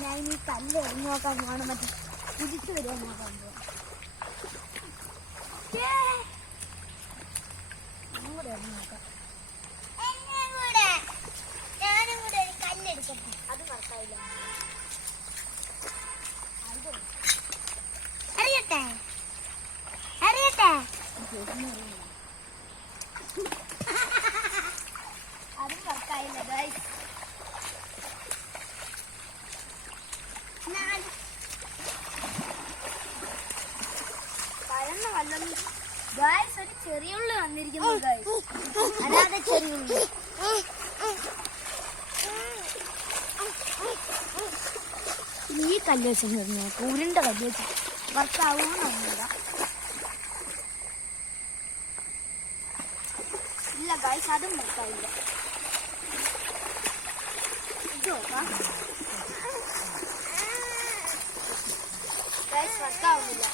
ഞാൻ ഈ കല്ല് എറിഞ്ഞു നോക്കാൻ പോകണം. മറ്റേ കുതിച്ചു വരിക നോക്കാൻ പോവാം. അങ്ങോട്ട് എറിഞ്ഞു നോക്കാം. അത് കറക്റ്റായില്ല. അതും കറക്റ്റായില്ല. പഴന്ന വല്ലൊന്നും ഗായ്സ്, ഒരു ചെറിയ ഉള്ളി വന്നിരിക്കുന്നു ഗായ്സ്, അല്ലാതെ ചെറിയ ഉള്ളി. ഈ കല്ല് വെച്ച് നോക്കാം, ഉരുണ്ട കല്ല് വെച്ച് വർക്കാവുന്നില്ല. ഇല്ല ഗായ്സ്, അതും വർക്കായില്ല. ഇത് നോക്കാം ഗായ്സ്, വർക്കാവുന്നില്ല.